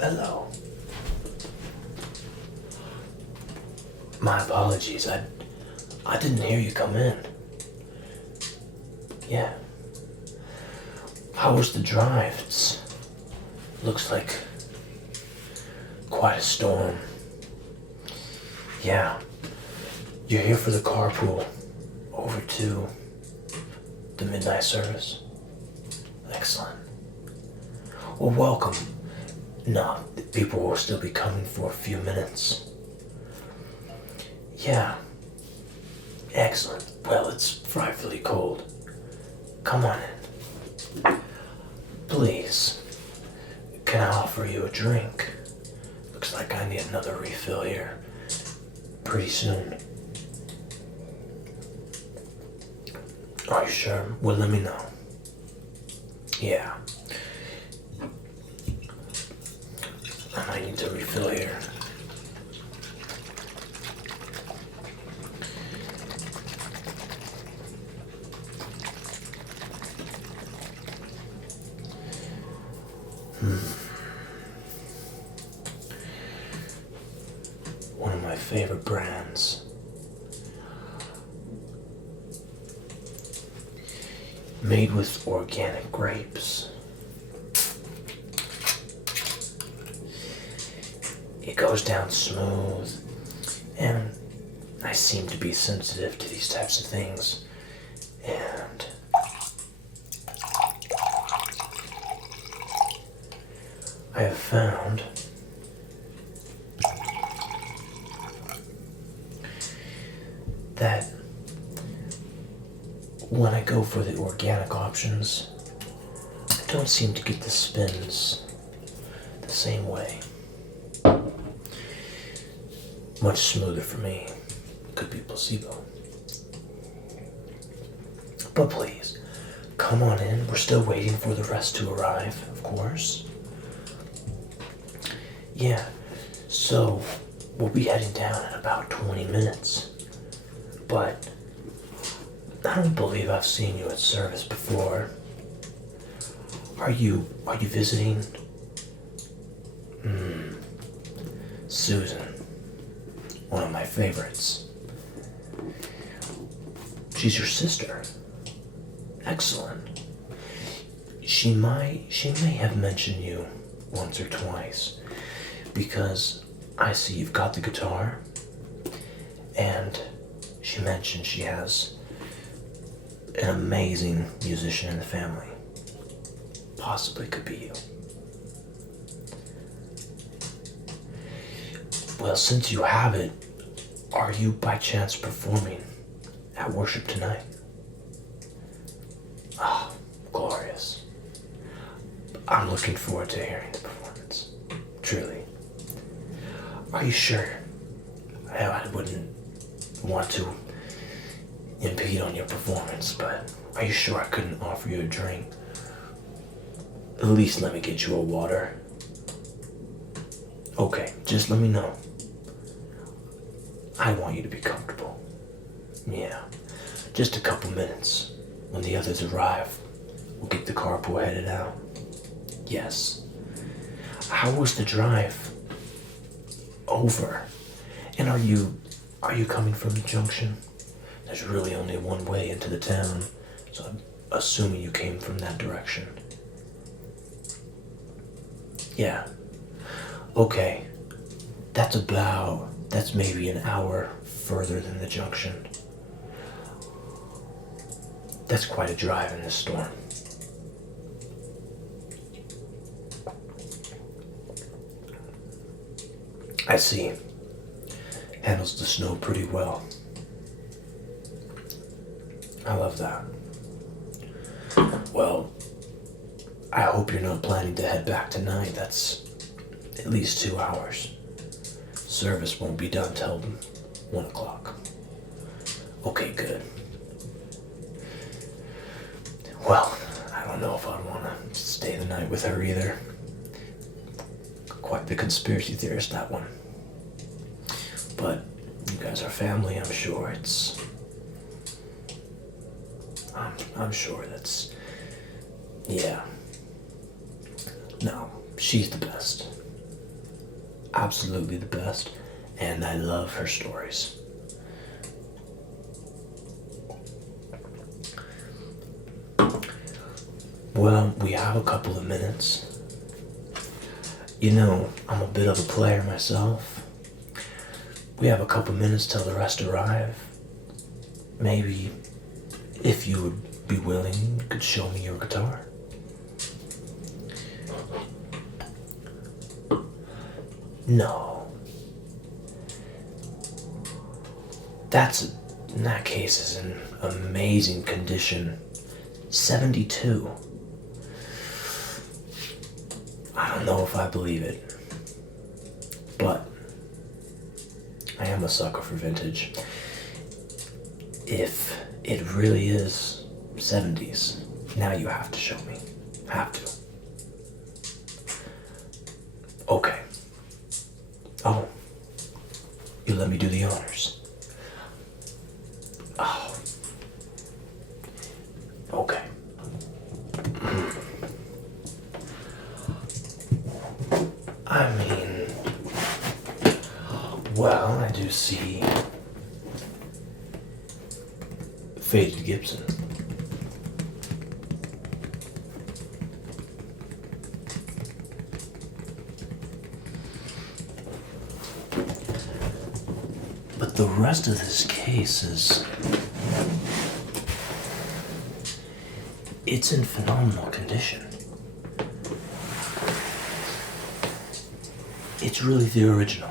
Hello. My apologies. I didn't hear you come in. Yeah. How was the drive? Looks like quite a storm. Yeah. You're here for the carpool over to the midnight service. Excellent. Well, welcome. No, people will still be coming for a few minutes. Yeah. Excellent. Well, it's frightfully cold. Come on in. Please. Can I offer you a drink? Looks like I need another refill here pretty soon. Are you sure? Well, let me know. Yeah. I might need to refill here. One of my favorite brands. Made with organic grapes. It goes down smooth, and I seem to be sensitive to these types of things, and I have found that when I go for the organic options, I don't seem to get the spins the same way. Much smoother for me. Could be placebo. But please, come on in. We're still waiting for the rest to arrive, of course. Yeah, so we'll be heading down in about 20 minutes. But I don't believe I've seen you at service before. Are you visiting? Susan. One of my favorites. She's your sister. Excellent. She may have mentioned you once or twice, because I see you've got the guitar, and she mentioned she has an amazing musician in the family. Possibly could be you. Well, since you have it, are you by chance performing at worship tonight? Ah, glorious. I'm looking forward to hearing the performance. Truly. Are you sure? I wouldn't want to impede on your performance, but are you sure I couldn't offer you a drink? At least let me get you a water. Okay, just let me know. I want you to be comfortable. Yeah, just a couple minutes. When the others arrive, we'll get the carpool headed out. Yes. How was the drive? Over. And are you coming from the junction? There's really only one way into the town, so I'm assuming you came from that direction. Yeah. Okay. That's maybe an hour further than the junction. That's quite a drive in this storm. I see. Handles the snow pretty well. I love that. Well, I hope you're not planning to head back tonight. That's at least 2 hours. Service won't be done till 1 o'clock. Okay, good. Well, I don't know if I'd want to stay the night with her either. Quite the conspiracy theorist, that one. But you guys are family, I'm sure. I'm sure yeah. No, she's the best. absolutely the best, and I love her stories. Well, we have a couple of minutes. You know, I'm a bit of a player myself. We have a couple minutes till the rest arrive. Maybe, if you would be willing, you could show me your guitar. No. In that case, is in amazing condition. 72. I don't know if I believe it, but I am a sucker for vintage. If it really is 70s, now you have to show me. Have to. Okay. Oh, you let me do the honors. Oh. Okay. I mean, well, I do see faded Gibson. But the rest of this case it's in phenomenal condition. It's really the original.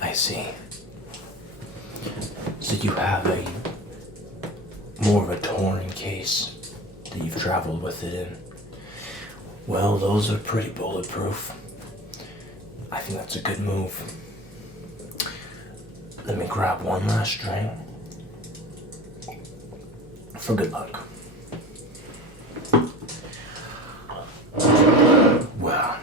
I see. So you have more of a torn case that you've traveled with it in. Well, those are pretty bulletproof. I think that's a good move. Let me grab one last string for good luck. Well,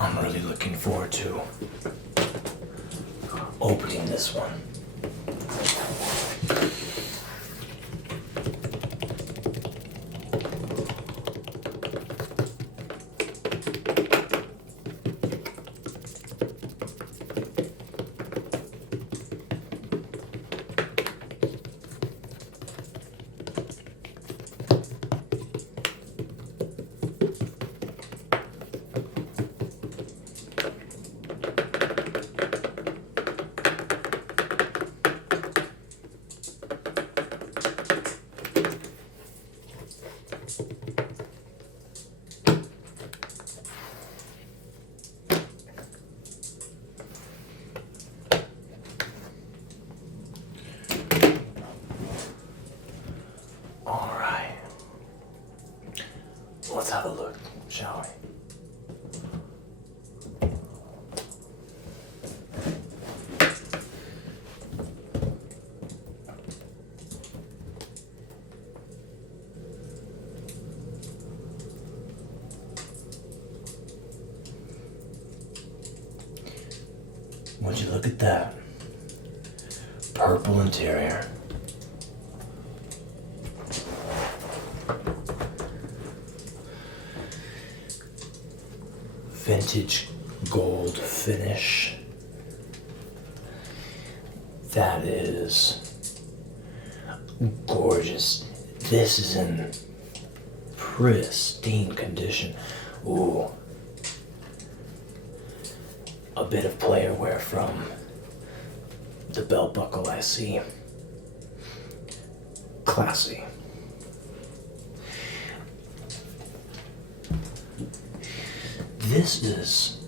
I'm really looking forward to opening this one. Let's have a look, shall we? Would you look at that? Purple interior. Vintage gold finish. That is gorgeous. This is in pristine condition. Ooh. A bit of player wear from the belt buckle, I see. Classy. This is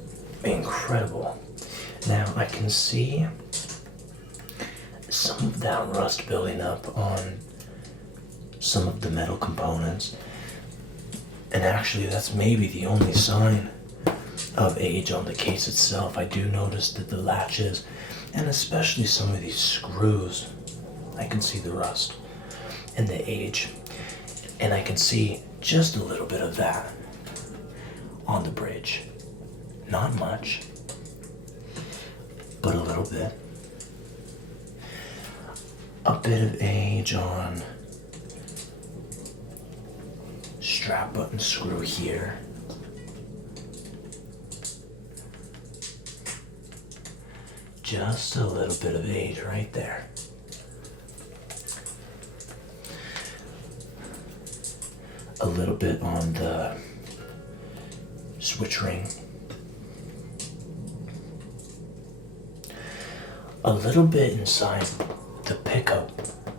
incredible. Now I can see some of that rust building up on some of the metal components. And actually that's maybe the only sign of age on the case itself. I do notice that the latches, and especially some of these screws, I can see the rust and the age. And I can see just a little bit of that on the bridge. Not much, but a little bit. a bit of age on strap button screw here. Just a little bit of age right there. A little bit on the switch ring. A little bit inside the pickup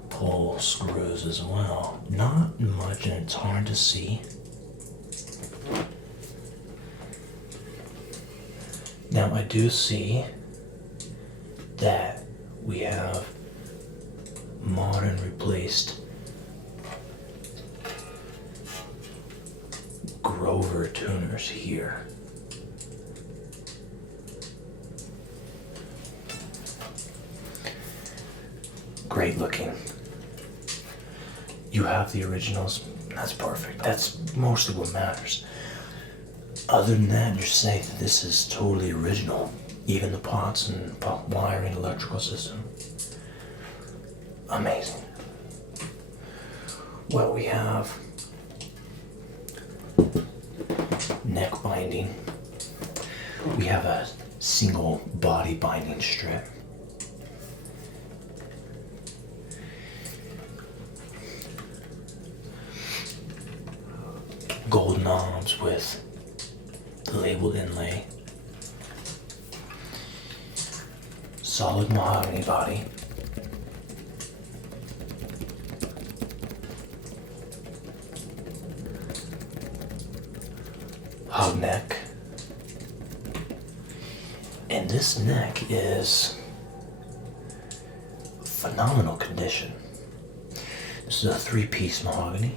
pull screws as well. Not much, and it's hard to see. Now I do see that we have modern replaced Grover tuners here. Great looking. You have the originals. That's perfect. That's mostly what matters. Other than that, you're saying that this is totally original. Even the pots and pot wiring, electrical system. Amazing. Well, we have neck binding. We have a single body binding strip. Gold knobs with the labeled inlay. Solid mahogany body. Hog neck. And this neck is phenomenal condition. This is a 3-piece mahogany.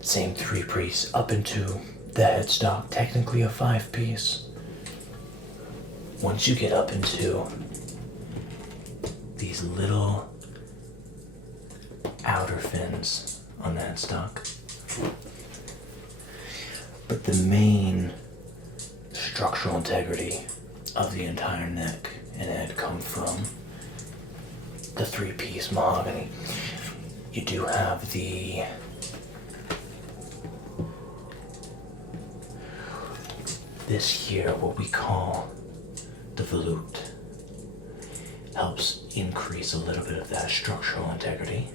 Same 3-piece up into the headstock, technically a 5-piece. Once you get up into these little outer fins on the headstock. But the main structural integrity of the entire neck and head come from the 3-piece mahogany. You do have this here, what we call the volute, helps increase a little bit of that structural integrity.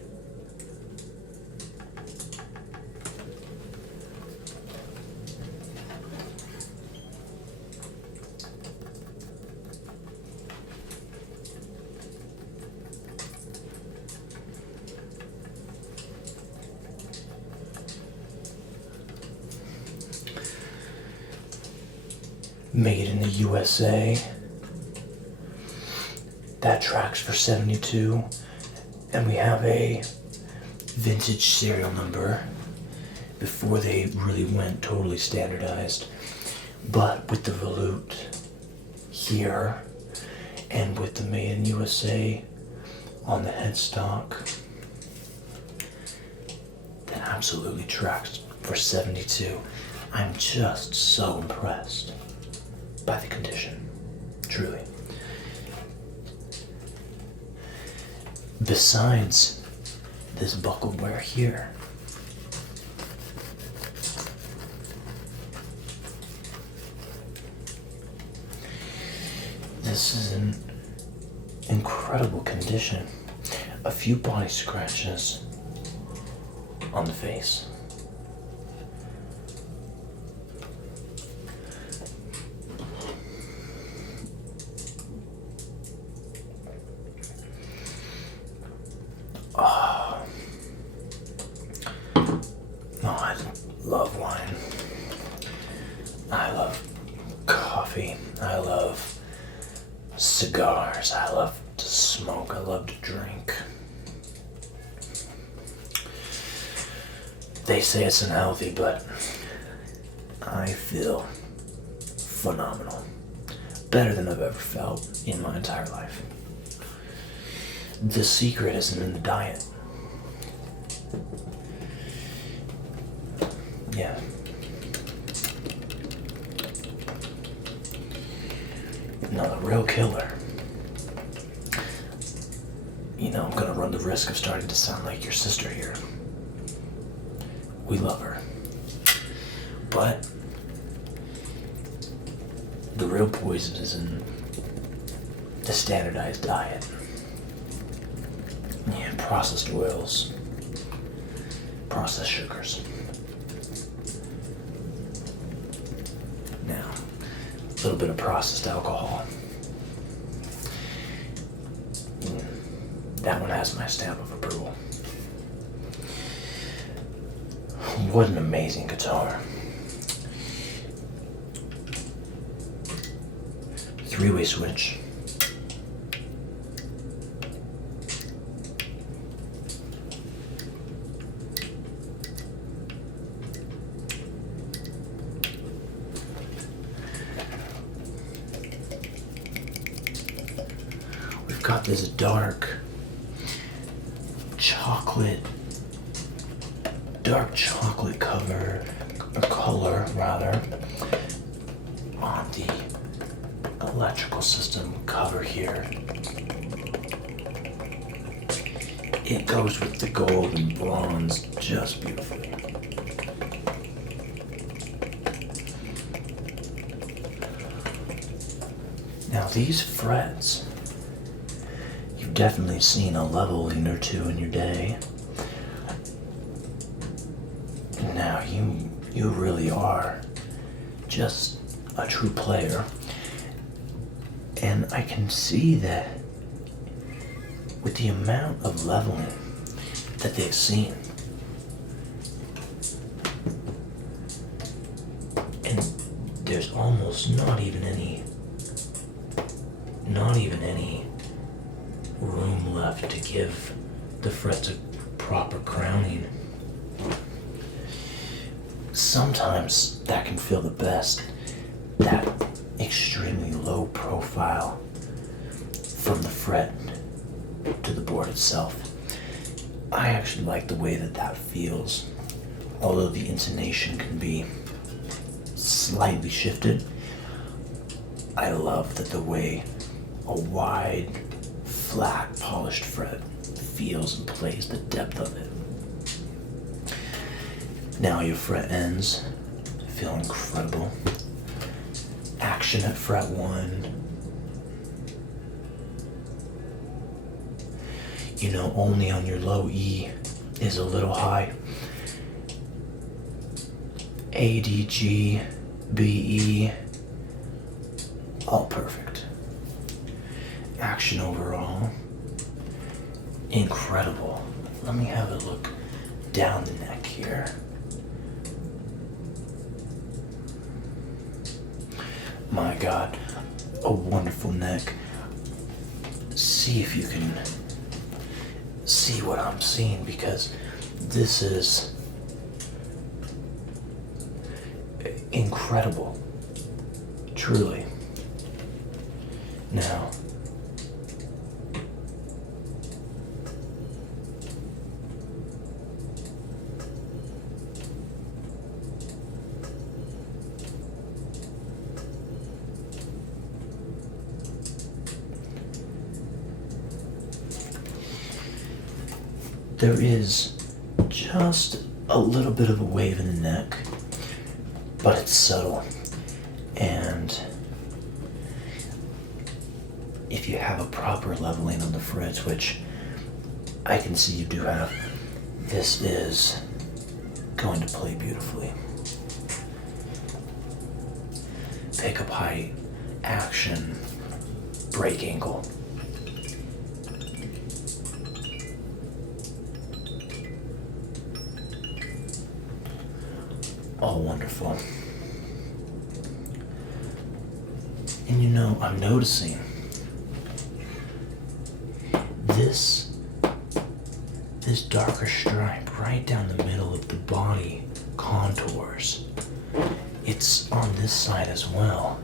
Made in the USA. That tracks for 72. And we have a vintage serial number before they really went totally standardized. But with the volute here and with the Made in USA on the headstock, that absolutely tracks for 72. I'm just so impressed by the condition, truly. Besides this buckle wear here, this is in incredible condition. A few body scratches on the face. I love wine. I love coffee. I love cigars. I love to smoke. I love to drink. They say it's unhealthy, but I feel phenomenal. Better than I've ever felt in my entire life. The secret isn't in the diet. Yeah. real killer. You know, I'm gonna run the risk of starting to sound like your sister here. We love her. But the real poison is in the standardized diet. Yeah, processed oils, processed sugars. Now, a little bit of processed alcohol. That one has my stamp of approval. What an amazing guitar. 3-way switch. We've got this dark chocolate cover, or color rather, on the electrical system cover here. It goes with the gold and bronze just beautifully. Now these frets, you've definitely seen a leveling or two in your day. Now you really are just a true player. And I can see that with the amount of leveling that they've seen, and there's almost not even any room left to give the frets a proper crowning. Sometimes that can feel the best, that extremely low profile from the fret to the board itself. I actually like the way that feels, although the intonation can be slightly shifted. I love that the way a wide, flat, polished fret feels and plays, the depth of it. Now your fret ends feel incredible. Action at fret 1. You know, only on your low E is a little high. A, D, G, B, E, all perfect. Action overall, incredible. Let me have a look down the neck here. My God, a wonderful neck. See if you can see what I'm seeing, because this is incredible, truly. Now, there is just a little bit of a wave in the neck, but it's subtle. And if you have a proper leveling on the frets, which I can see you do have, this is going to play beautifully. Pickup height, action, break angle. All wonderful. And you know, I'm noticing this darker stripe right down the middle of the body contours. It's on this side as well.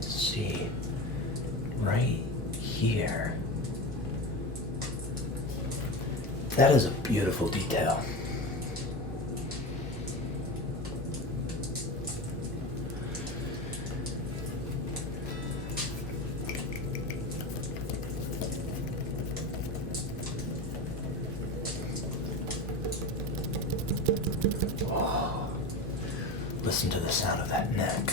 See, right here. That is a beautiful detail. Oh, listen to the sound of that neck.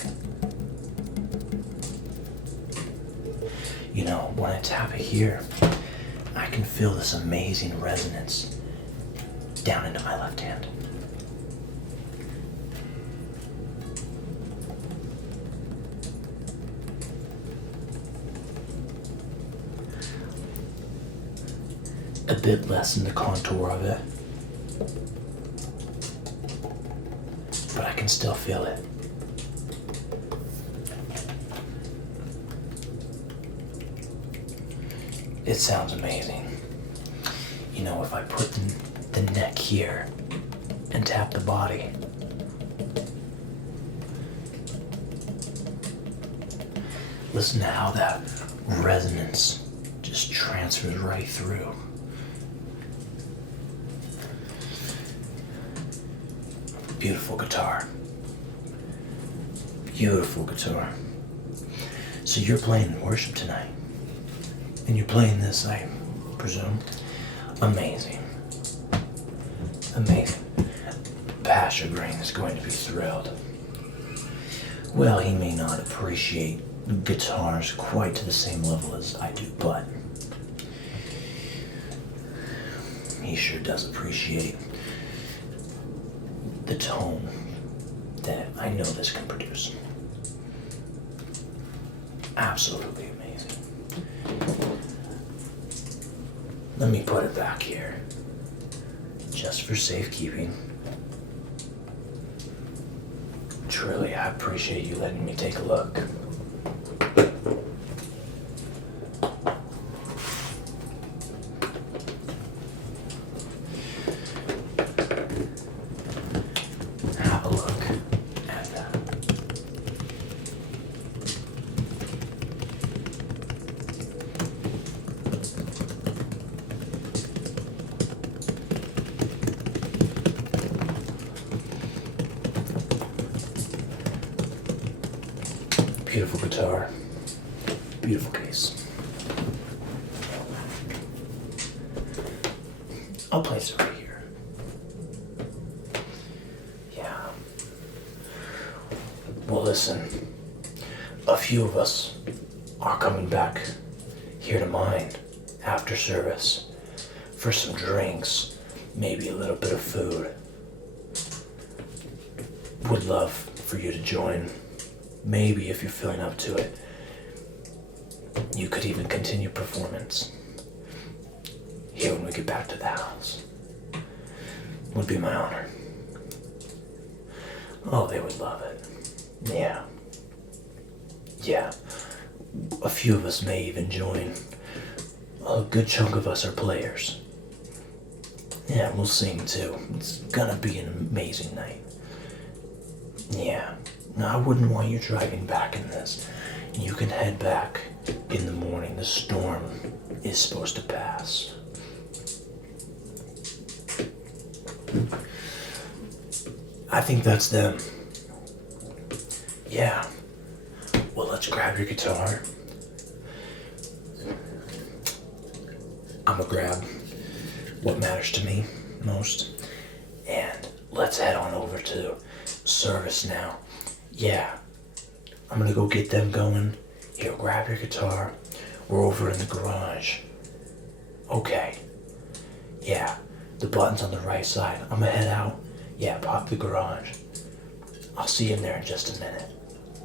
You know, when I tap it here, I can feel this amazing resonance down into my left hand. A bit less in the contour of it, but I can still feel it. It sounds amazing. You know, if I put the neck here and tap the body, listen to how that resonance just transfers right through. Beautiful guitar. Beautiful guitar. So you're playing worship tonight. And you're playing this, I presume. Amazing. Amazing. Pastor Green is going to be thrilled. Well, he may not appreciate guitars quite to the same level as I do, but he sure does appreciate the tone that I know this can produce. Absolutely amazing. Let me put it back here, just for safekeeping. Truly, I appreciate you letting me take a look. Have a look at that. Beautiful guitar, beautiful case. I'll place it right here. Yeah. Well, listen, a few of us are coming back here to mine after service for some drinks, maybe a little bit of food. Would love for you to join. Maybe if you're feeling up to it, you could even continue performance here when we get back to the house. Would be my honor. Oh, they would love it. Yeah. Yeah. A few of us may even join. A good chunk of us are players. Yeah, we'll sing too. It's gonna be an amazing night. Yeah. Now, I wouldn't want you driving back in this. You can head back in the morning. The storm is supposed to pass. I think that's them. Yeah. Well, let's grab your guitar. I'm gonna grab what matters to me most. And let's head on over to service now. Yeah, I'm gonna go get them going. Here, grab your guitar. We're over in the garage. Okay. Yeah, the button's on the right side. I'm gonna head out. Yeah, pop the garage. I'll see you in there in just a minute.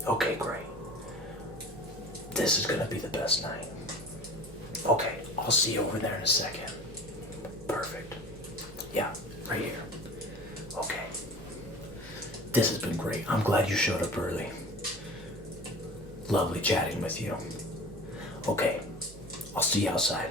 Okay, great. This is gonna be the best night. Okay, I'll see you over there in a second. Perfect. Yeah, right here. Okay. This has been great. I'm glad you showed up early. Lovely chatting with you. Okay, I'll see you outside.